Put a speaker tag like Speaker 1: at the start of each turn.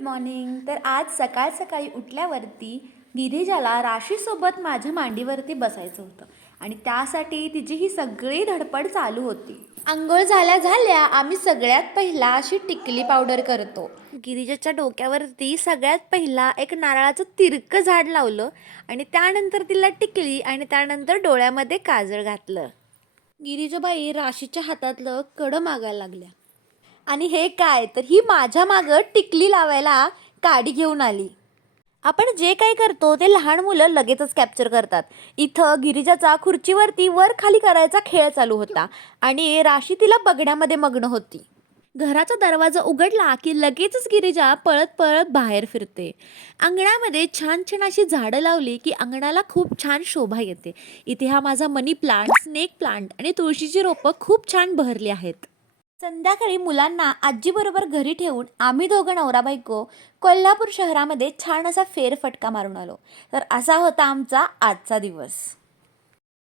Speaker 1: Morning. तर आज सकाळ सकाळी उठल्यावरती गिरिजाला राशीसोबत माझ्या मांडीवरती बसायचं होतं आणि त्यासाठी तिची ही सगळी धडपड चालू होती. अंघोळ झाल्या आम्ही सगळ्यात पहिला अशी टिकली पावडर करतो. गिरिजाच्या डोक्यावरती सगळ्यात पहिला एक नारळाचं तिरकं झाड लावलं आणि त्यानंतर तिला टिकली आणि त्यानंतर डोळ्यामध्ये काजळ घातलं. गिरिजाबाई राशीच्या हातातलं कडं मागायला लागल्या आणि हे काय तर ही माझ्या मागं टिकली लावायला काडी घेऊन आली. आपण जे काही करतो ते लहान मुलं लगेचच कॅप्चर करतात. इथं गिरिजाचा खुर्चीवरती वर खाली करायचा खेळ चालू होता आणि राशी तिला बघण्यामध्ये मग्न होती. घराचा दरवाजा उघडला की लगेचच गिरिजा पळत पळत बाहेर फिरते. अंगणामध्ये छान छान अशी झाडं लावली की अंगणाला खूप छान शोभा येते. इथे हा माझा मनी प्लांट, स्नेक प्लांट आणि तुळशीची रोपं खूप छान बहरली आहेत. संध्याकाळी मुलांना आजीबरोबर घरी ठेवून आम्ही दोघं नवरा बायको कोल्हापूर शहरामध्ये छान असा फेरफटका मारून आलो. तर असा होता आमचा आजचा दिवस.